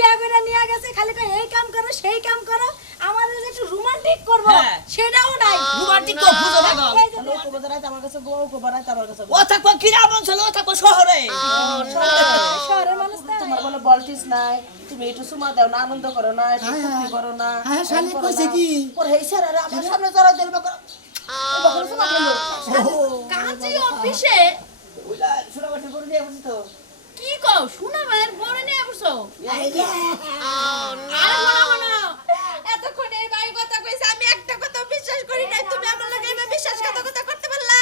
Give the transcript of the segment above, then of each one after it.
বিয়া করে নিয়ে গেছে খালি কই এই কাম করো সেই কাম করো আমাদের যে একটু রোমান্টিক করব সেটাও নাই রোমান্টিক তো বুঝো না গো লোক বাজারে আমার কাছে গো গো বাড়াই আমার কাছে ও থাকো গ্রাম অঞ্চল ও থাকো শহরে শহরের মানুষ তো তোমার বলে বলটিস নাই তুমি একটু সুমা দাও না আনন্দ করো না একটু ফুর্তি করো না হ্যাঁ শালি কইছে কি পর হেই স্যার আরে আমার সামনে জড়াই দিল বকর বকর সুমা দিল কাজী অফিসে ওইলা ছোট বাটি করে নিয়ে বসে তো কি কও শুনা মায়ের বড় নিয়ে বসো আরে বড় বড় এতক্ষণ এই বাই কথা কইছে আমি একটা কথা বিশ্বাস করি নাই তুমি আমার লাগে এভাবে বিশ্বাসঘাতকতা করতে পারলা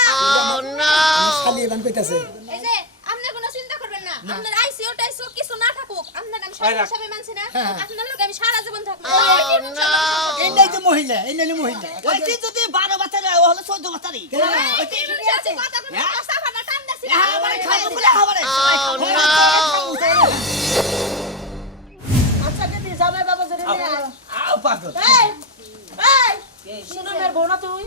শালি এবান কইতাছে এই যে আপনি কোনো চিন্তা করবেন না আপনার আইসিও টাইসিও কিছু না থাকুক আপনার আমি সারা হিসাবে মানছি না আপনার লোক আমি সারা জীবন থাকবো এই নাই তো মহিলা এই নাইলে মহিলা ওই যে যদি 12 বছরে ও হলো 14 বছরই কথা কোনো সাফাটা টান দাসি আমারে খাবো বলে আমারে আচ্ছা দিদি যাবে বাবা জরে নিয়ে আও পাগল এই শুনো মের বোনা তুই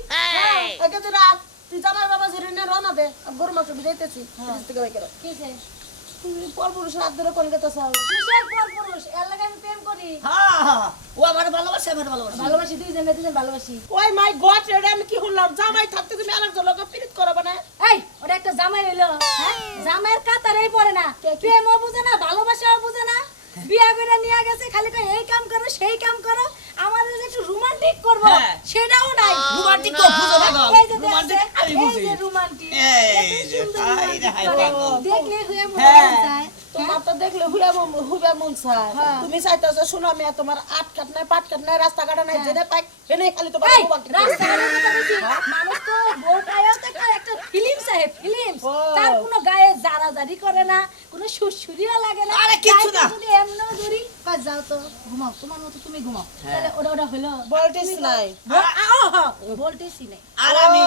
আগে তো রাত তুই জামাই বাবা জরে নিয়ে রওনা দে গরু মাংস বিদাইতেছি থেকে বাই করো কিসে তুমি পরপুরুষ হাত ধরে কোন কথা চাও কিসের পরপুরুষ এর লাগে আমি প্রেম করি হ্যাঁ ও আমার ভালোবাসে ভালোবাসি দুইজন ভালোবাসি ওই মাই গড রে আমি কি হলাম জামাই থাকতে তুমি আরেকজন লোক পিরিত করবে না এই ওটা একটা জামাই হইলো হ্যাঁ জামাইয়ের কাতারেই পড়ে না প্রেমও বুঝে না ভালোবাসাও বুঝে না বিয়া করে নিয়ে গেছে খালি কই এই কাম করো সেই কাম করো আমাদের যে একটু রোমান্টিক করব সেটাও নাই রোমান্টিক তো বুঝো না গো এই যে রোমান্টিক আমি বুঝি এই যে রোমান্টিক এই যে হাই রে হাই পাগল দেখলে হয়ে মনে যায় তোমার তো দেখলে হুবে মন চায় তুমি চাইতেছো শোনো আমি তোমার আট কাট নাই পাট কাট নাই রাস্তা কাটা নাই জেনে পাই এনে খালি তোমার এই রাস্তাঘাটের কথা বলছি মানুষ তো বোটায়ও তো একটা ফিল্ম চাই ফিল্ম তার কোনো গায়ে জারাজারি করে না কোনো সুরসুরিও লাগে না আরে কিচ্ছু না। যদি এমনও ধরি কাজ যাও তো ঘুমাও তোমার মতো তুমি ঘুমাও তাহলে ওটা হলো বলটিস নাই বলতেছি নাই আর আমি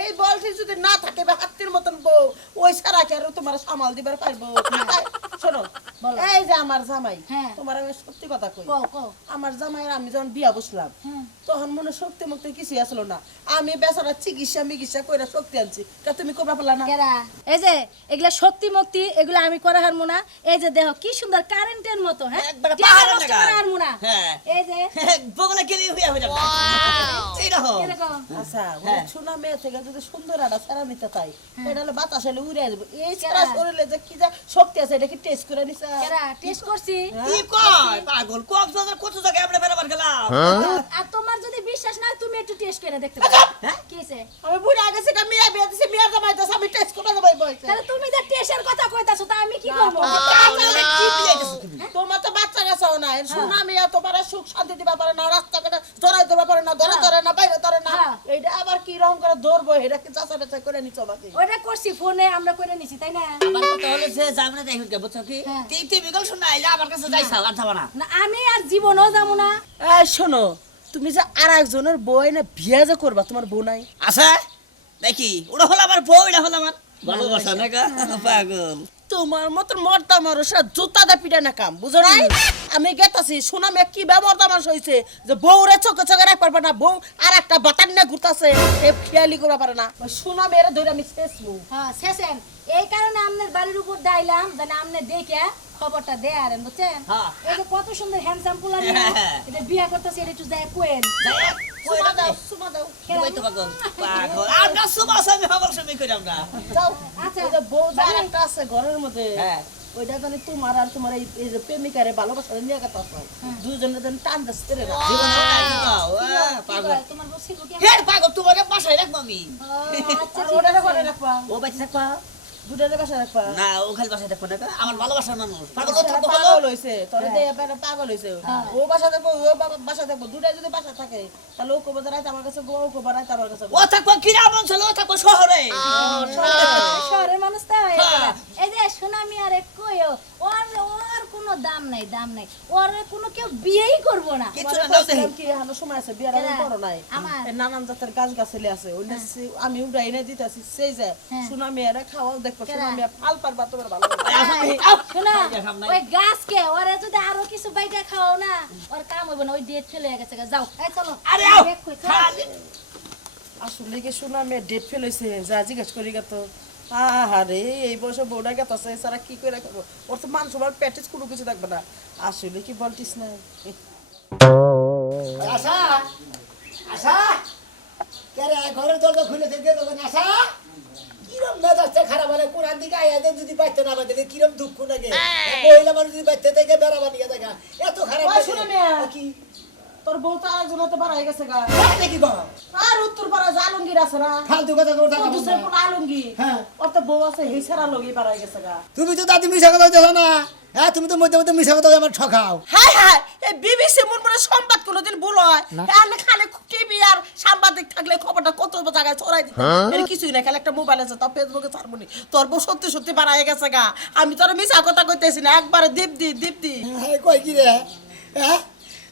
এই বলটিস যদি না থাকে বা হাতির মতন বউ ওই সারা কি আর তোমার সামাল দিবার পারবো শোনো এই যে আমার জামাই হ্যাঁ। তোমার আমি সত্যি কথা কই কও কও আমার জামাইয়ের আমি যখন বিয়া বসলাম হ্যাঁ তখন মনে শক্তি মুক্তি কিছু আসলো না আমি বেচারা চিকিৎসা মিকিৎসা কইরা শক্তি আনছি তা তুমি করবা পারলা না কেরা এই যে এগুলা শক্তি মুক্তি এগুলা আমি করা হারমু না এই যে দেখো কি সুন্দর কারেন্টের মতো হ্যাঁ একবারে টিয়া পাহাড়ের নষ্ট লাগা। করা হারমু না হ্যাঁ এই যে বগলে গেলি হয়ে যাবে এই দেখো এরকম আচ্ছা হ্যাঁ। শোনা মেয়ে থেকে যদি সুন্দর একটা সারা নিতে চাই এটা হলো বাতাস হলে উড়ে যাবে এই কেরা? সারা শরীরে যে কি যা শক্তি আছে এটা কি টেস্ট করে নিছে কেরা টেস্ট করছি কি কয় পাগল কক্সবাজার কত জায়গায় আমরা বেরোবার গেলাম আর তোমার যদি বিশ্বাস না হয় তুমি একটু টেস্ট করে দেখতে পারো হ্যাঁ? কি হইছে আমি বুড়া গেছে কা মিয়া বিয়া দিছে মিয়া জামাই তো আমি টেস্ট করে দেবই বইছে তাহলে তুমি যে টেস্টের কথা কইতাছো তা আমি কি করব তাহলে কি দিয়েছো তুমি তোমার তো বাচ্চা গাছাও না শোনা মেয়া তোমার সুখ শান্তি দিবা পারে না রাস্তা কাটা জড়াই দিবা পারে না ধরে না বাইরে ধরে না হ্যাঁ। এইটা আবার কি রকম করে ধরবো এটা কি চাচা বেচা করে নিছো বাকি ওটা করছি ফোনে আমরা করে নিছি তাই না আমার কথা হলো যে যাবে যাই হইছে বুঝছো কি হ্যাঁ। তুই বিগল শুন না আমার কাছে যাইছাল আর যাবা না না আমি আর জীবনও যাবো না এই শোনো তুমি যে আর একজনের বউ না বিয়া যে করবা তোমার বউ নাই আছে দেখি ওটা হলো আমার বউ এটা হলো আমার ভালোবাসা না গা পাগল তোমার মত মর্দা মানুষরা জুতা দা পিটা না কাম বুঝো নাই আমি গেতাছি শোনা মে কি মর্দা মানুষ হইছে যে বউরে চোখে চোখে রাখ পারবে না বউ আর একটা বাতান না ঘুরতাছে এ খেয়ালি করা পারে না ওই শোনা মেরে ধরে আমি শেষবো হ্যাঁ শেষেন এই কারণে আপনার বাড়ির উপর দাইলাম যেন আপনি দেখে খবরটা দেয় আরেন বুঝছেন হ্যাঁ। এই যে কত সুন্দর হ্যান্ডসাম পোলা নিয়ে এটা বিয়া করতেছে এটা একটু যায় কোয়েন সুমা দাও সুমা দাও কই তো পাগল পাগল আমরা সুবাস আমি হবল সময় করি আমরা যাও আচ্ছা। ওই যে বউ যার একটা আছে ঘরের মধ্যে হ্যাঁ ওইটা জানি তোমার আর তোমার এই যে প্রেমিকারে ভালোবাসা নিয়ে গেছে দুজনের যেন টান দাস করে না জীবন পাগল তোমার বসে কি হে পাগল তোমার বাসায় রাখবো আমি আচ্ছা আর ওটারে করে রাখবা ও বাইতে থাকবা দুটারে বাসা রাখবা না ও খালি বাসায় থাকবো না আমার ভালোবাসার মানুষ পাগল পাগল থাকবো পাগল হইছে তোরে যে এবারে পাগল হইছে ও বাসা থাকবো ও বাসা থাকবো দুটাই যদি বাসা থাকে তাহলে ও কবে রাইতে আমার কাছে গো ও কবে রাইতে আমার কাছে ও থাকবো গ্রাম অঞ্চল ও থাকবো শহরে শহরের মানুষ তো হ্যাঁ। এই যে সোনামি আরে কইও ওর ওর কোনো দাম নাই ওর কোনো কেউ বিয়েই করবো না কিছু তোমার না দাও দেখি বলছিলাম কি এখনো সময় আছে বিয়ার আমি বড় নাই আমার? এই নানান জাতের গাছ গাছালি আছে ওই আমি উড়াই এনে দিতেছি সেই যে সোনা মেয়েরা খাওয়াও দেখবো সোনা মেয়ে ফাল পারবা তোমার ভালো শোনা ওই গাছকে ওরে যদি আরো কিছু বাইটা খাও না ওর কাম হইব না ওই ডেট ফেলে গেছে যাও এই চলো আরে আও দেখ কই, চলো। খালি আসলে কি সোনা মেয়ে ডেট ফেল হইছে যা জিজ্ঞেস করি গা তো আহারে এই বয়সে বউটা গেতাছে এছাড়া কি করে খাবো ওর তো মান সবার প্যাটেজ কোনো কিছু থাকবে না আসলে কি বলতিস না আশা আশা কেরে ঘরের দরজা খুলে থেকে দেবেন আশা কিরম মেজাজটা খারাপ হলে কোরআন দিকে আয়াদের যদি বাইতে না বাইতে কিরম দুঃখ লাগে মহিলা মানুষ যদি বাইতে থেকে বেড়া বানিয়ে দেখা এত খারাপ ওই লাগে। শোনো মেয়ে। কি তোর বউ তো আরেকজন হতে পারা গেছে গা দেখি বাবা আর উত্তর পাড়া যে আলমগীর আছে না ফালতু কথা করে টাকা দুসরে কোন আলমগীর হ্যাঁ। ওর তো বউ আছে এই ছাড়া লগি পারা গেছে গা তুমি তো দাদি মিশা কথা হইতেছ না হ্যাঁ তুমি তো মধ্যে মধ্যে মিশা কথা হয়ে আমার ঠকাও হাই হাই এই বিবিসি মনে সংবাদ কোনোদিন ভুল হয় আর খালি টিভি আর সাংবাদিক থাকলে খবরটা কত জায়গায় ছড়াই দিতে এর কিছুই না খালি একটা মোবাইল আছে তাও ফেসবুকে ছাড়বনি তোর বউ সত্যি সত্যি বাড়ায় গেছে গা আমি তোর মিছা কথা কইতেছি না একবারে দীপ্তি হ্যাঁ কই কি রে হ্যাঁ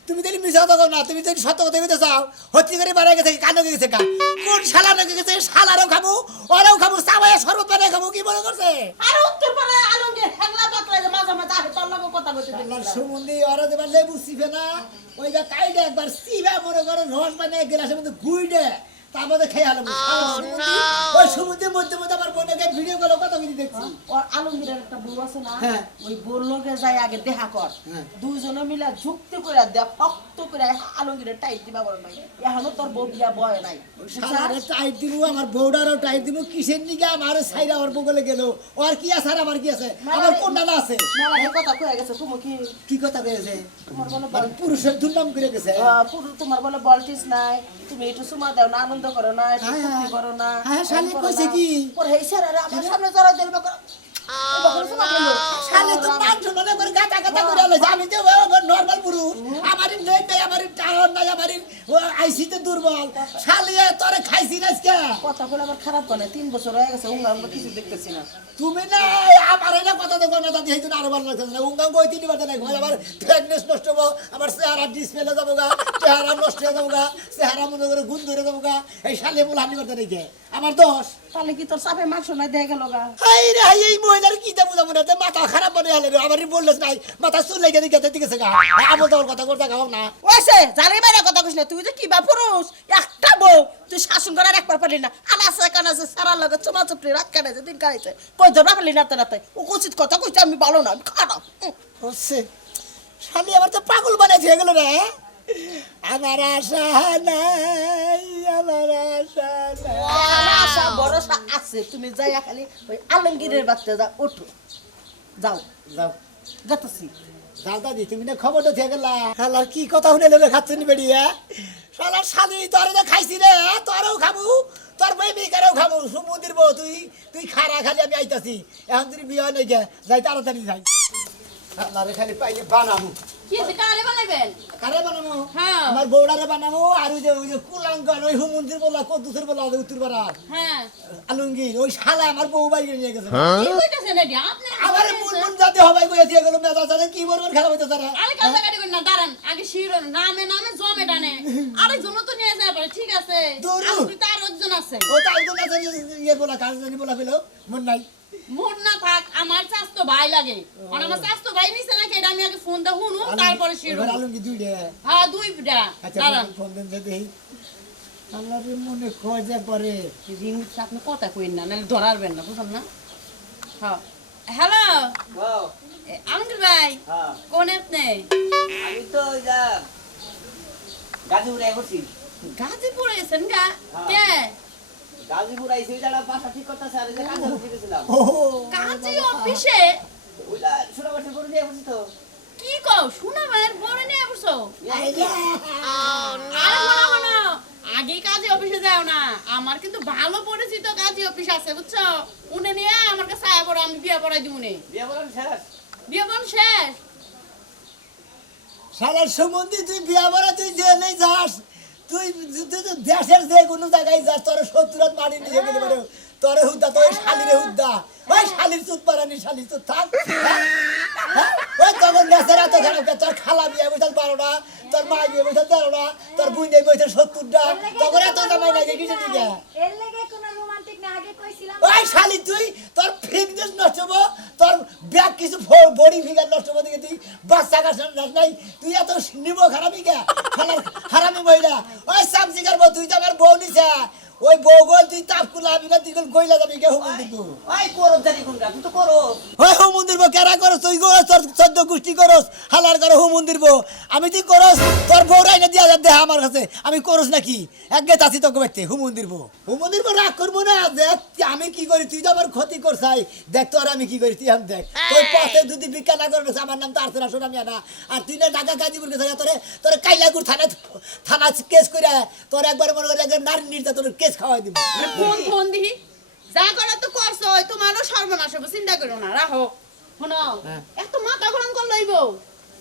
তুমি তো মিশা কথা কও না তুমি তো সত্য কথা কইতে চাও হত্যি করে বাড়া গেছে কানো গেছে কা কোন শালা নাকি গেছে শালারও খাবো ওরাও খাবো সাবায় শরবত বানায় খাবো কি মনে করছে আর উত্তর পাড়ায় আলমগীর হেগলা পাতলা যে মাঝে মাঝে আসে তোর লগে কথা বলতে আল্লাহর সুমন্দি ওরা দেবার লেবু সিফে না ওই যে কাইডে একবার সিবা মনে করে রস বানিয়ে গ্লাসের মধ্যে গুইডে তার মধ্যে খেয়ে আলো ওই সুমন্দির মধ্যে মধ্যে আমার বোনকে ভিডিও কলে কথা বলি দেখছি ওর আলমগীরের একটা বউ আছে না হ্যাঁ। ওই বউর লগে যাই আগে দেখা কর হ্যাঁ। দুইজনে মিলে যুক্তি করে দেয়া শক্ত করে আলমগীরের টাইট দিবা বড় নাই এখনো তোর বউ বিয়া বয় নাই সারারে টাইট দিব আমার বউডারও টাইট দিব কিসের নিকে আমার সাইরা ওর বগলে গেল ওর কি আছে আর আমার কি আছে আমার কোন নানা আছে মেলা কথা কয়ে গেছে তুমি কি কি কথা কয়েছে তোমার বলে আর পুরুষের দুর্নাম করে গেছে পুরো তোমার বলে বলটিস নাই তুমি একটু সুমা দাও না আনন্দ করো না একটু হ্যাঁ, ফুর্তি করো না হ্যাঁ, শালি এম করো কইছে না। কি? ওর হেই স্যার আমার সামনে জড়াই দিল শালে তো মান সম্মান করে গাতা গাতা করে আলাইছে আমি তো নরমাল পুরুষ আমার নেই নাই আমার টাওয়ার নাই আমার আইসিতে দুর্বল শালে তোরে খাইছি না আজকে কথা বলে আমার খারাপ করে 3 বছর হয়ে গেছে আমরা কিছু দেখতেছি না তুমি না আমার এটা কথা দেখো না দাদি হেতু আরো ভালো লাগছে না উঙ্গা কই তিনবার নাই আমার ফিটনেস নষ্ট হবো আমার চেহারা ডিসপ্লে যাবো গা চেহারা নষ্ট হয়ে যাবো গা চেহারা মনে করে গুণ ধরে যাবো গা এই শালে বলে হানি করতে রেখে আমার দোষ তাহলে কি তোর চাপে মাংস নাই দেখে গেল গা হাই রে হাই এই মহিলার কি দেবো যাবো না মাথা খারাপ বলে হলে রে আমার বললেস নাই মাথা চুল লেগে গেছে ঠিক আছে গা আমল তোমার কথা করতে গাও না ওইসে জানি বাইরে কথা কইছ না তুই যে কি বা পুরুষ একটা বউ তুই শাসন করার একবার পারলি না আনাসে কানাসে সারা লাগে চমা চপড়ি রাত কাটাইছে দিন কাটাইছে কই ধরা পারলি না তাতে ও উচিত কথা কইছে আমি ভালো না আমি খারাপ হচ্ছে শালি আমার তো পাগল বানাইছে গেল রে আমার আশা নাই আমার আশা নাই আমার আশা ভরসা আছে তুমি যাইয়া খালি ওই আলমগীরের বাচ্চা যা ওঠো যাও যাও যাতেছি দাদি তুমি না খবরটা থেকে গেলা শালার কি কথা শুনে লে খাচ্ছেন বেড়িয়া শালার শালি তোর না খাইছি রে তোরও খাবো তোর প্রেমিকারও খাবো সমুদ্রের বউ তুই খারা খালি আমি আইতাছি এখন তুই বিয়ে নাই গে যাই তাড়াতাড়ি যাই শালারে খালি পাইলে বানাবো কি আছে কারে বানাইবেন কারে বানাবো হ্যাঁ। আমার বউডারে বানাবো আর ওই যে কুলাঙ্গন ওই হুমন্দির বলা কদ্দুসের বলা উত্তর পাড়ার হ্যাঁ আলুঙ্গি ওই শালা আমার বউ বাইরে নিয়ে গেছে কি কইতাছেন এডি আপনি আমার মুনমুন জাতি হবাই কইয়া দিয়ে গেল মেজা জানে কি বলবেন খারাপ হইতে তারা আরে কাজা কাটি করেন না দাঁড়ান আগে শিরোন নামে নামে জমে ডানে আরেকজন তো নিয়ে যায় পারে ঠিক আছে দৌড়ু। আপনি তো আর একজন আছে ও তাই তো না ইয়ে বলা কাজ জানি বলা পেলো মন নাই মুড না থাক আমার চাস্তো ভাই লাগে আর আমার চাস্তো ভাই নিছে নাকি এটা আমি আগে ফোন দা হুনু তারপরে শিরোন এবার আলুঙ্গি দুই রে হ্যাঁ দুইটা আচ্ছা দাঁড়ান ফোন দেন যে দেই আল্লাহর মনে খোঁজে পরে রিং আপনি কথা কইন না নাহলে ধরারবেন না বুঝলেন না হ্যাঁ হ্যালো আলমগীর ভাই হ্যাঁ কোন আপনি আমি তো যা গাজীপুর আইছি গাজীপুরে গেছেন গা কে গাজীপুর আইছি যারা বাসা ঠিক করতেছে আর এই যে কাজে উঠে গেছিলাম ও কাজী অফিসে ওইটা ছোট বছর করে দিয়ে বসি তো কি কও শোনা ভাইয়ের বড় নিয়ে বসো আইয়া আরে শোনো শোনো আগে কাজী অফিসে যাও না আমার কিন্তু ভালো পরিচিত কাজী অফিস আছে বুঝছো উনি নিয়ে আমার কাছে আয়া করো আমি বিয়ে পড়াই দিমুনে বিয়ে বলেন শেষ বিয়ে পড়ান শেষ শালার সম্বন্ধে তুই বিয়া বড়া তুই যে নেই যাস তুই তুই তো দেশের যে কোনো জায়গায় যাস তোর শত্রুরাত মারি নিয়ে গেলে পারে তোর হুদ্দা তোর শালিরে হুদ্দা ওই শালির চুত পারানি শালির চুত থাক হ্যাঁ? ওই তখন দেশের এত খারাপ তোর খালা বিয়ে বসে 12টা তোর মা বিয়ে বসে 13টা তোর বুই নেই বসে 70টা তখন এত জামাই লাগে কিছু দিকে এর লাগে কোনো রোমান্টিক না আগে কইছিলাম ওই শালি তুই তোর ফিটনেস নষ্ট হবো তোর ব্যাগ কিছু বডি ফিগার নষ্ট হবো দিকে তুই বাচ্চা কাছে নাই তুই এত নিব খারাপই কে খালার হারামি মহিলা ওই সাবজিকার বউ তুই তো আমার বউ নিছা ওই বউগল তুই তাপকুলা আমি না তুই গইলা যাবি কে হুমন্দির বউ ওই করো জানি কোনটা তুই তো করো ওই হুমন্দির বউ কেরা করস তুই করস তোর 14 গোষ্ঠী করস হালার করে হুমন্দির বউ আমি তুই করস তোর বউ রাইনা দিয়া যা দেহ আমার কাছে আমি করস নাকি একগে চাচি তোকে বাইতে হুমন্দির বউ রাগ করবো না দেখ আমি কি করি তুই তো আমার ক্ষতি করছাই দেখ তোর আমি কি করি তুই আম দেখ তোর পথে যদি ভিক্ষা না করস আমার নাম তো আর্থনা শোনা মিয়া না আর তুই না ঢাকা গাজীপুর গেছে তোরে তোরে কাইলাগুর থানা কেস করে তোর একবার মনে করে একবার নারী নির্যাতনের কেস খাওয়াই দিব ফোন ফোন দিহি যা করে তো করছো তোমারও সর্বনাশ হবে চিন্তা করো না রাখো শোনো এত মাথা গরম করে লইব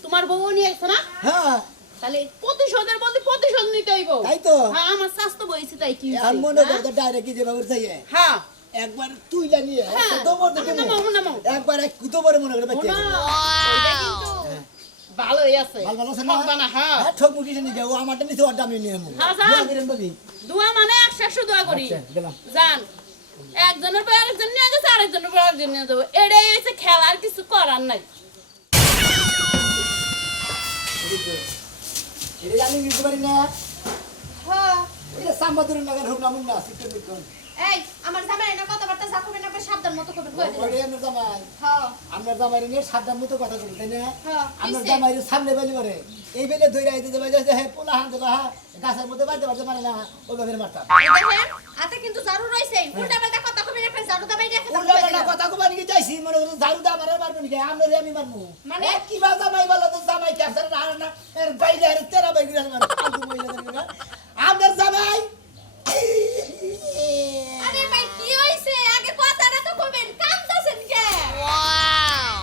তোমার বউ নিয়ে আসছে না হ্যাঁ তাহলে প্রতিশোধের বলতে প্রতিশোধ নিতে হইব তাই তো। হ্যাঁ আমার স্বাস্থ্য বইছে তাই কি আর মনে কর তো ডাইরেক্ট যে বাবুর চাইয়ে হ্যাঁ একবার তুই জানিয়ে হ্যাঁ। দমর দেখে নামো। একবার এক কুতোবরে মনে করে বাইতে শোনো, ওইটা কিন্তু ভালোই আছে ভালো আছে না ঠকবা না, হ্যাঁ ঠক মুখি জানি যাও আমারটা নিচে ওর দাম নিয়ে নেবো হ্যাঁ, যান। দোয়া করেন বাবি দোয়া মানে 100 দোয়া করি আচ্ছা, গেলাম। জান একজনের পর আরেকজন নিয়ে গেছে আরেকজনের পর আরেকজন নিয়ে যাবো এটাই হচ্ছে খেলা আর কিছু করার নাই এটা জানি নিতে পারি না হ্যাঁ এটা সাম্বাদুর লাগার হোক না মুন্না সিস্টেম বিকন এই আমার জামাই না কথাবার্তা যা করবেন আপনি সাবধান মতো করবেন কই দিন ওরে আমরা জামাই হ্যাঁ আমরা জামাই নিয়ে সাবধান মতো কথা বলি তাই না হ্যাঁ, আমরা কিসে? জামাই সামনে বেলি করে এই বেলে ধরে আইতে যাবে যে হ্যাঁ পোলা হান দেবা হ্যাঁ গাছের মধ্যে বাড়তে বাড়তে মানে না ওইভাবে মারতাম এই দেখেন আতে কিন্তু জারু রইছে উল্টা পাল্টা কথা কইবেন আপনি জারু দাবাই রেখে দেন উল্টা পাল্টা কথা কবার কি যাইছি মনে করো ঝাড়ু দা মারা মারবেন কি আমরা রে আমি মারমু মানে? কি বা জামাই বলো তো জামাই ক্যাপচার না না এর বাইরে আর তেরা বাইরে মানে ফালতু মহিলা জানি না আমাদের জামাই আরে ভাই কি হইছে আগে কথাটা তো কইবেন কামতাছেন কে ওয়াও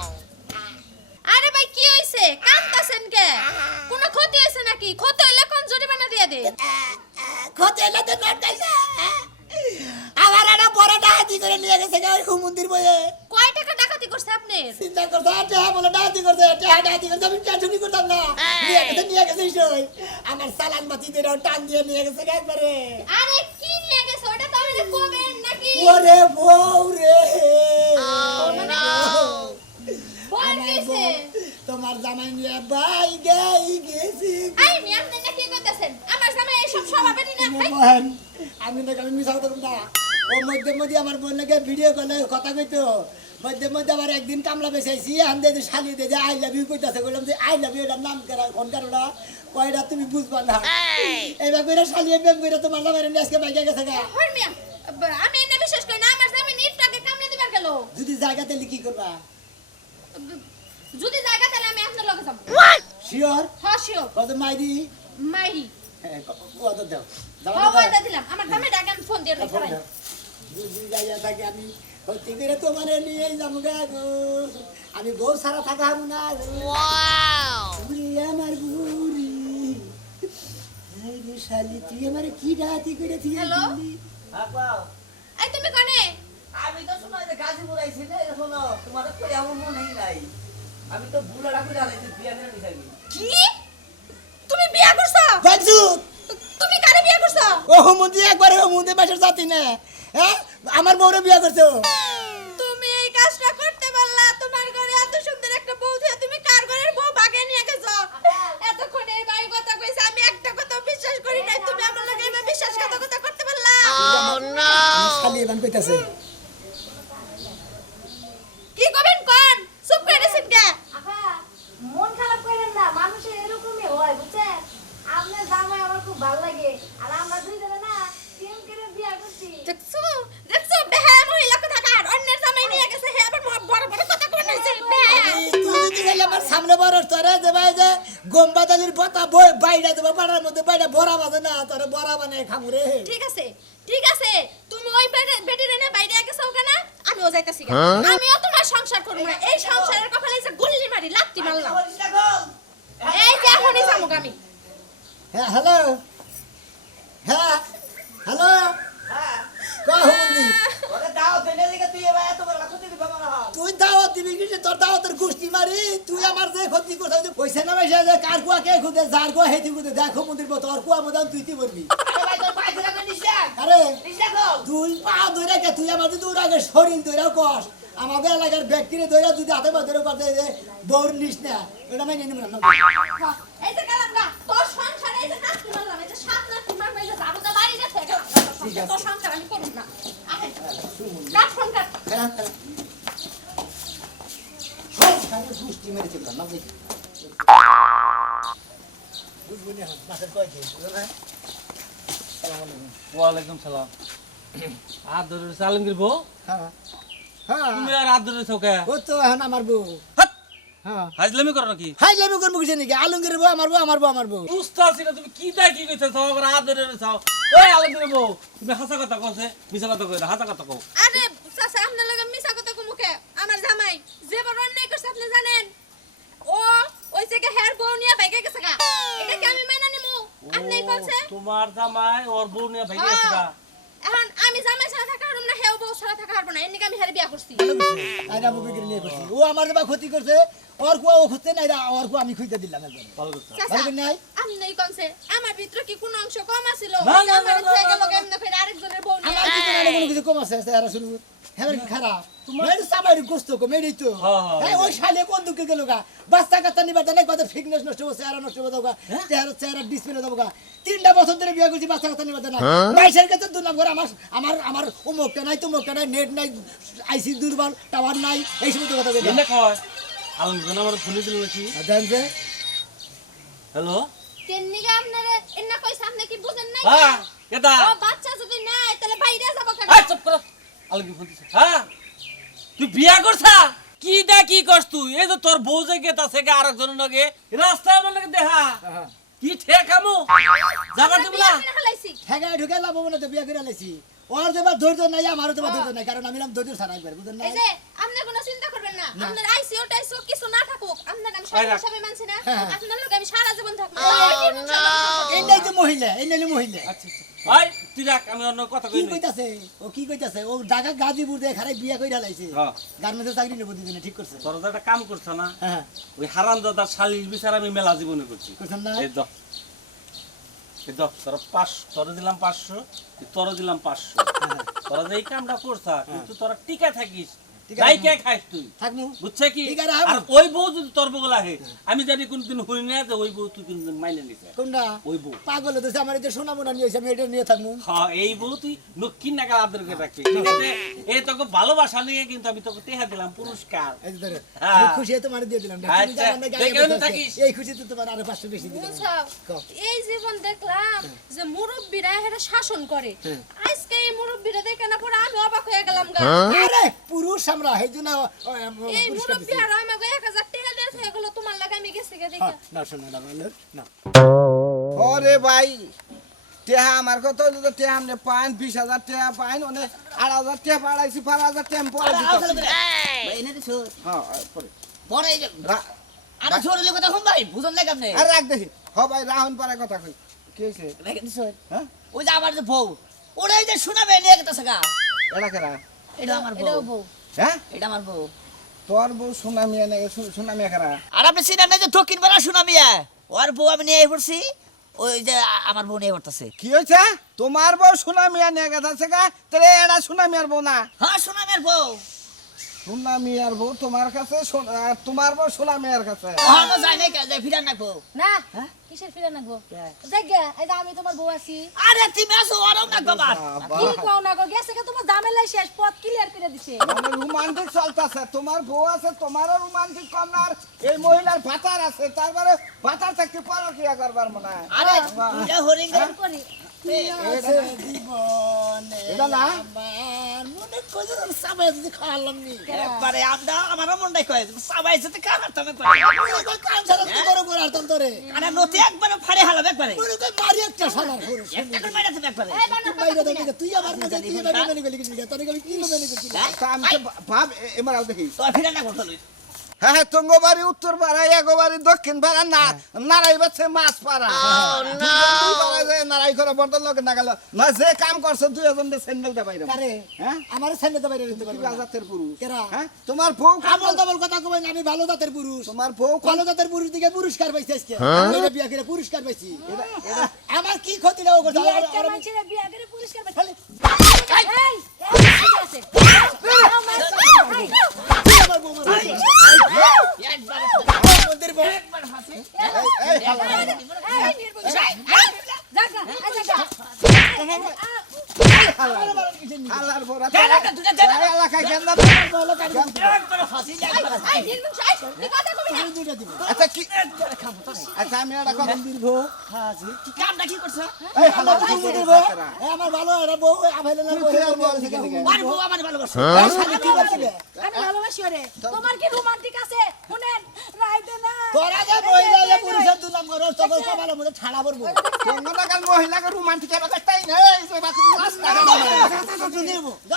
আরে ভাই কি হইছে কামতাছেন কে কোনো ক্ষতি হইছে নাকি ক্ষতি হইলে কোন জরিমানা দিয়ে দে খতে লাতে নট গাইছে আমার একটা বড় ডাহাতি করে নিয়ে গেছে ওই মন্দির বয়ে কয় টাকা ডাকাতি করছে আপনি চিন্তা করছে টেহা বলে ডাহাতি করছে ডাহাতি করছে আমি টেনশনই করতাম না নিয়ে গেছে সই আমার সালান মাতি দিয়ে টান দিয়ে নিয়ে গেছে একবারে আরে কি নিয়ে গেছে ওটা তো আপনি কইবেন নাকি ওরে বউ রে বল গেছে তোমার জামাই নিয়ে বাই গাই গেছি আই মি আপনি না কি কইতাছেন আমার জামাই এসব স্বভাবেরই না ভাই মোহন আমি না আমি মিশাও করব না ও মধ্যে মধ্যে আমার বোন নাকি ভিডিও কলে কথা কইতো মধ্যে মধ্যে আবার একদিন কামলা বেসাইছি আন্দে যে শালি দে যে আই লাভ ইউ কইতাছে কইলাম যে আই লাভ ইউ এর নাম করা কোন কারণা কয়টা তুমি বুঝবা না এইবার কইরা শালি এমএম কইরা তোমার জামাই নিয়ে আজকে বাইকে গেছে গা হর মিয়া আমি এনে বিশ্বাস করি না আমার জামাই নিটটাকে কামড়ে দিবার গেল যদি জায়গাতে লিখি করবা যদি জায়গা তাহলে আমি আপনার লগে যাব শিওর হ্যাঁ শিওর কত মাইরি মাইরি কত দাও হ্যাঁ ওইটা দিলাম আমার জামাই ডাকে আমি ফোন দিয়ে ফোন রাখি দাও। যদি জায়গা থাকে আমি সত্যি করে তোমার নিয়ে যাবো গা গো আমি বউ সারা থাকা হবো না বুড়ি আমার বুড়ি এই রে শালি তুই আমার কি ডাহাতি করে তুই হ্যালো? এই তুমি কোনে আমি তো সময় গাজীপুর আইছি না শোনো তোমার কই এমন মনেই নাই আমি তো ভুল রাখি জানাইছি বিয়া করে নিছি কি তুমি বিয়া করছো বাজু তুমি কারে বিয়া করছো ও হুমুদি একবারে হুমুদি বাসার জাতি না হ্যাঁ আমার বউরে বিয়া করছো তুমি এই কাজটা করতে পারলা তোমার ঘরে এত সুন্দর একটা বউ দিয়ে তুমি কার ঘরের বউ বাগে নিয়ে গেছো এতক্ষণ এই বাই কথা কইছে আমি একটা কথা বিশ্বাস করি নাই তুমি আমার লগে এভাবে বিশ্বাসঘাতকতা করতে পারলা শালি এবার কইতাছে কি করবেন কোন চুপ করে দিছেন কে আপা মন খারাপ করেন না মানুষের এরকমই হয় বুঝছেন আপনার জামাই আমার খুব ভালো লাগে আর আমরা দুইজনে না প্রেম করে বিয়া করছি দেখছো বেহায়া মহিলা কথা কার অন্যের জামাই নিয়ে গেছে হে আবার বড় বড় কথা কই নাইছে বেহায়া তুই যদি গেলে আমার সামনে বড় তোরে যে ভাই যে গম্বাদালির পাতা বাইরা দেবো পাড়ার মধ্যে বাইরা বড়া বাজে না তোরে বড়া বানায় খামু রে ঠিক আছে তুমি ওই বেটি রেনে বাইরে গেছো কেন আমিও যাইতাছি আমিও তোমার সংসার করব না এই সংসারের কপালে যে গুল্লি মারি লাত্তি মারলাম এই যে এখনই যাবো আমি হ্যাঁ হ্যালো হ্যাঁ হ্যালো হুমুদি ওরে দাও দেনে দিকে তুই এবার এত বড় ক্ষতি দিবা মনে হয় তুই দাওয়াত দিবি কি তোর দাওয়াতের গোষ্ঠী মারি তুই আমার যে ক্ষতি করছিস পয়সা না পয়সা যে কার কুয়া কে খুদে যার কুয়া হেতি খুদে দেখো মন্দির তোর কুয়া মদান তুই কি বলবি আরে ভাই তোর পাইছে না নিশা আরে নিশা গো তুই পা ধরে কে তুই আমার যদি আগে শরীর ধরে কস আমাদের এলাকার ব্যক্তিরে ধরে যদি হাতে পা ধরে করতে যে বউর নিস না এটা আমি নিয়ে নেব এই যে গেলাম গা তোর সংসারে এই যে নাতি মারলাম এই যে সাত নাতি মারলাম এই যে যাবো তো বাড়ি গেছে তোর মেরেছিল না বুঝি বুঝবনি এখন মাছের কয় দিন বুঝো না ওয়ালাইকুম সালাম আদর সালঙ্গির বউ হ্যাঁ হ্যাঁ তুমি আর আদর চৌকে ও তো এখন আমার বউ হ্যাঁ হাজলামি করো নাকি হাই যাবো কোন মুখে নাকি আলুঙ্গের বউ আমার বউ আমার বউ আমার বউ বুঝতে পারছি না তুমি কি তাই কি কইছো সব আবার আদরের চাও ওই আলঙ্গির বউ তুমি হাসা কথা কইছে মিছা কথা কই না হাসা কথা কও আরে চাচা আপনার লগে মিছা কথা কমুকে আমার জামাই যে বড় অন্যায় করছে আপনি জানেন ও ওই থেকে হেয়ার বউ নিয়ে বাইকে গেছে গা এটা কি আমি মাইনা নিমু আপনি করছে তোমার জামাই ওর বউ নিয়ে ভাই গেছে গা এখন আমি জামাই ছাড়া থাকা হারব না হেও বউ ছাড়া থাকা হারব না এর নিকে আমি হেয়ার বিয়া করছি আইনা বউ বিক্রি নিয়ে করছি ও আমার বা ক্ষতি করছে ওর কুয়া ও খুঁজতে নাই ওর কুয়া আমি খুঁজতে দিলাম একবার ভালো করছো চাচা ভালো নাই আপনি এই কোনছে আমার ভিতরে কি কোন অংশ কম আছিল না, না, আমার না, থেকে না, লগে এমন করে আরেকজনের বউ আমার নিয়ে কি জানি কোনো কিছু কম আছে এরা শুনু হ্যাঁ কি খারাপ মেরে সামারি গোস্ত কো মেরি তো হ্যাঁ ওই শালে কোন দুঃখে গেল গা বাচ্চা কাচ্চা নিবা জানে কত ফিটনেস নষ্ট হচ্ছে আর নষ্ট হবে গা চেহারা ডিসপ্লে দেবো গা 3টা বছর ধরে বিয়ে করছি বাচ্চা কাচ্চা নিবা জানা বাইশের কাছে দু নম্বর আমার আমার আমার উমুকটা নাই তুমুকটা নাই নেট নাই আইসি দুর্বল টাওয়ার নাই এই সমস্ত কথা বলে এনে কয় আলঙ্গির আমার ফোন দিল নাকি জানছে হ্যালো কেন নিকে আপনারে এন্না কই সামনে কি বুঝেন নাই হ্যাঁ কেডা ও বাচ্চা যদি নাই তাহলে বাইরে যাব কেন এই চুপ করো আলঙ্গির ফোন দিছে হ্যাঁ তুই বিয়া করছা কি দা কি করছ তুই এই যে তোর বউ যে গেতা থেকে আরেকজনের লগে রাস্তায় আমার লগে দেখা কি ঠেকামু যাবার দিব না বিয়া হালাইছি হ্যাঁ ঢুকে লাভ হবে না তো বিয়ে করে লাইছি ওর দেবার ধৈর্য নাই আমারও দেবার ধৈর্য নাই কারণ আমি নাম ধৈর্য ছাড়া একবার বুঝলেন না এই যে আপনি কোনো চিন্তা করবেন না আপনার আইসিও টাইসিও কিছু না থাকুক আপনার আমি এই রাখ। সবাই মানছি না হ্যাঁ। আপনার লোক আমি সারা জীবন থাকবো এই নাই তো মহিলা এই নাইলে মহিলা আচ্ছা আচ্ছা ওই তুই রাখ আমি অন্য কথা কি কই নাই কইতাছে ও কি কইতাছে ও ঢাকা গাজীপুর দিয়ে খারাপ বিয়া কইরা লাইছে হ্যাঁ গার্মেন্টসে চাকরি নেব দিনে ঠিক করছে তোর যে একটা কাম করছ না হ্যাঁ ওই হারামজাদার শালির বিচার আমি মেলা জীবনে করছি করছেন না এই দাও এই দাও তোর 500 তোর দিলাম 500 তোর দিলাম 500 তোরা যে এই কামটা করছা কিন্তু তোরা টিকা থাকিস টিকা যাই কে খাইস তুই থাকমু বুঝছে কি টিকা রাখবো। আর ওই বউ যদি তোর বউ লাগে আমি জানি কোনদিন হই না যে ওই বউ তুই কোনদিন মাইনে নিছে কোনটা ওই বউ পাগল হতেছে আমার এই যে সোনা মোনা নিয়ে আমি এটা নিয়ে থাকমু হ্যাঁ এই বউ তুই লক্ষ্মীর নাগাল আদর করে রাখবি ঠিক আছে এই তোকে ভালোবাসা নিয়ে কিন্তু আমি তোকে টেহা দিলাম পুরস্কার এই যে ধরে হ্যাঁ। আমি খুশি হয়ে তোমার দিয়ে দিলাম না। তুমি আচ্ছা, জানো না কি আগে দেখে বসে থাকিস। আজকে। এই খুশি তো তোমার আরো 500 বেশি দিলাম বুঝছাও কও। এই জীবন দেখলাম যে মুরব্বিরা এরা শাসন করে আজকে এই মুরব্বিরা দেখে না পরে আমি অবাক হয়ে গেলাম গা আরে পুরুষ আমরা এই জন্য এই পুরস্কার মুরব্বি দিছি। আর আমাকে 1000 টাকা দিয়েছে এগুলো তোমার লাগা আমি গেছি গে দেখে হ্যাঁ, না শোনো না বলো না ওরে ভাই টেহা আমার কত হইলো তো টেহা আমনে পাইন 20,000 টেহা পাইন অনে 8,000 টেহা পাড়াইছি 5,000 টেহা পরে দিতাছি এনে দিছো হ্যাঁ পরে পরে এই যে রা- আরে ছোড়লে কথা শুন ভাই বুঝন না কেমনে আর রাখ দেখি হ ভাই রাহুন পারে কথা কই কি হইছে রেখে দিছো হ্যাঁ ওই যে আমার যে বউ ওরাই যে শোনাবে নিয়ে গেছে গা এরা কেরা এটা আমার এটাও বউ বউ হ্যাঁ এটা আমার বউ তোর বউ সুনামিয়া নাকি সুনামিয়া কেরা আর আপনি চিনেন না যে দক্ষিণ পাড়া সুনামিয়া ওর বউ আমি নিয়ে পড়ছি ওই যে আমার বউ নিয়ে পড়তেছে কি হইছে তোমার বউ সুনামিয়া নিয়ে গেছে গা তাহলে এরা সুনামিয়ার বউ না হ্যাঁ সুনামের বউ সুনামিয়ার বউ তোমার কাছে আর তোমার বউ সুনামিয়ার কাছে ওখানে যাই নাই কে যাই ফিরান নাকবো না কিসের ফিরে নাকবো জায়গা এই যে আমি তোমার বউ আছি আরে তুমি আসো ওরও নাকবো আমার কি কও না গো গেছে কে তোমার ঝামেলাই শেষ পথ ক্লিয়ার করে দিছে মানে রোমান্টিক চলতেছে তোমার বউ আছে তোমারও রোমান্টিক কম না আর এই মহিলার ভাতার আছে তারপরে ভাতার থাকতে পরকিয়া করবার মনে হয় আরে তুই হরিং করি আছে জীবনে এটা না আমার মনে কইলো সবাই যদি খাওয়ালাম নি একবারে আমরা আমারও মনটাই কয় সবাই যেতে কামার তুমি পারে কাম ছাড়া কি করো করার তন্তরে আরে নতি একবারে ফাড়ে হালাবে একবারে মনে কই মারি একটা শালার পুরুষ একটা করে মাইরা তুমি একবারে তুই বাইরে দেখি তুই আমার মনে তুই বাইরে মেনে গেলি কি তোর আমি কি মেনে করছি তা আমি তো ভাব এবার আও দেখি তো ফিরে না করতে লই হ্যাঁ হ্যাঁ টঙ্গবাড়ি উত্তর পাড়া এগোবাড়ি দক্ষিণ পাড়া না নারাই বাচ্ছে মাছ পাড়া নারাই করে বর্তন লোক না গেল না যে কাম করছো তুই এখন স্যান্ডেলটা বাইরে কারে হ্যাঁ আমার সামনে তো বাইরে দিতে কি পারবো না। জাতের পুরুষ কেরা? হ্যাঁ তোমার বউ আমল দমল কথা কই না আমি ভালো জাতের পুরুষ তোমার বউ ভালো জাতের পুরুষ দিকে পুরস্কার পাইছি আজকে আমি এটা বিয়া করে পুরস্কার পাইছি আমার কি ক্ষতিটা ও করছে বিয়ে আর- একটা আর- মানুষের বিয়ে করে পুরস্কার পাই খালি এই ঠিক আছে আমার বউ মারা মন্দির বউ এই হালা এই নির্বংশ জায়গা এই জায়গা হালার বড় তুই এলাকায় কেন এই নির্বংশ এই কথা কবি না কিনে দিব আচ্ছা কি আচ্ছা আমি একটা কথা মন্দির বউ কি কামটা কি করছ এই হালা মন্দির বউ আমার ভালো এটা বউ আভাইলেনা বউ আরে বউ আমার ভালোবাসে শালি কি করছিস আমি ভালোবাসি ওরে তোমার কি রোমান্টিক আছে শুনেন রাইতে না তোরা যে মহিলা যে পুরুষের দুলাম করো তখন সবার মধ্যে ছাড়া পড়বো তোমরা কাল মহিলাকে রোমান্টিক এর কথাই নাই এই বাকি রাস্তা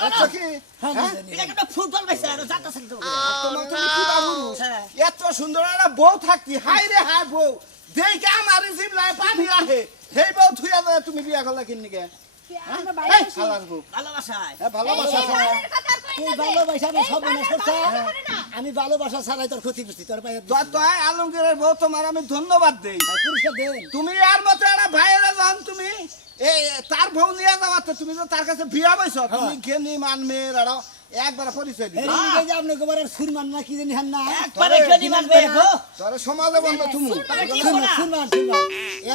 আচ্ছা কি এটা একটা ফুটবল বাইছে আর যাতাছে তো তোমার তুমি কি বাবু এত সুন্দর একটা বউ থাকতি হাই রে হাই বউ দেখে আমার জিবলায় পানি আহে সেই বউ থুয়া যায় তুমি বিয়া করলা কিন্নি কে আমরা এই ভালোবাসি শালার বউ ভালোবাসায় ভালোবাসা তুই ভালোবাসা আমি সব মনে করছ আমি ভালোবাসা ছাড়াই তোর ক্ষতি করছি তোর পায়ে তো আলমগীরের বউ তোমার আমি ধন্যবাদ দেই পুরুষকে দেন তুমি আর মতো একটা ভাইয়েরা যখন তুমি এই তার বউ নিয়ে যাওয়াতে তুমি তো তার কাছে বিয়া বইছ তুমি জ্ঞানী মানমের আর একবার পরিচয় দিবে এই যে আপনি গোবর সুরমান না কি জানি হান না একবারে গনি মানবে গো তোরে সমাজে বন্ধ তুমি সুরমান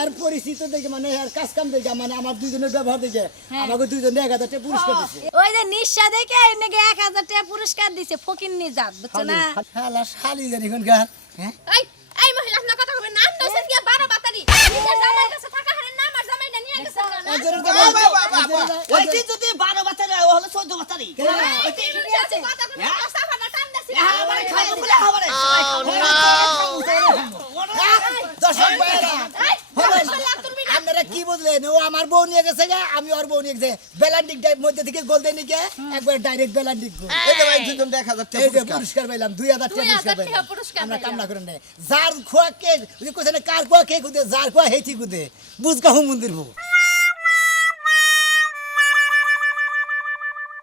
এর পরিচিত দেখে মানে এর কাজ কাম দেখে মানে আমার দুইজনের ব্যবহার দেখে আমাকে দুইজন 1000 টাকা পুরস্কার দিছে ওই যে নিঃশ্বাস দেখে এনেকে 1000 টাকা পুরস্কার দিছে ফকির নি জাত বুঝছো না শালা শালি জানি কোনকার হ্যাঁ এই মহিলা না কথা কবে নাম দইছে কি 12 বাতারি নিজের জামাইয়ের কাছে থাকা হারে নাম আর জামাই না নিয়ে গেছে না একজনের ওই যে যদি 12 বাচ্চা ও হলো 14 বাচ্চারই ঠিক আছে কথা কবে সাফাটা টান দেছি আমারে খাবো বলে আমারে দর্শক ভাইরা আপনারা কি বুঝলেন ও আমার বউ নিয়ে গেছে গা আমি ওর বউ নিয়ে গেছে বেলান্ডিক টাইপ মধ্যে থেকে গোল দেনি কে একবার ডাইরেক্ট বেলান্ডিক গোল এই যে ভাই দুজন 1000 টাকা এই যে পুরস্কার পাইলাম 2000 টাকা 2000 পুরস্কার টাকা পাইলাম পুরস্কার আমরা পাইলাম। কামনা করেন না যার খোয়া কে ওই যে কোথায় কার খোয়া কে খুদে যার খোয়া হেতি খুদে বুঝগা হুম মন্দির বউ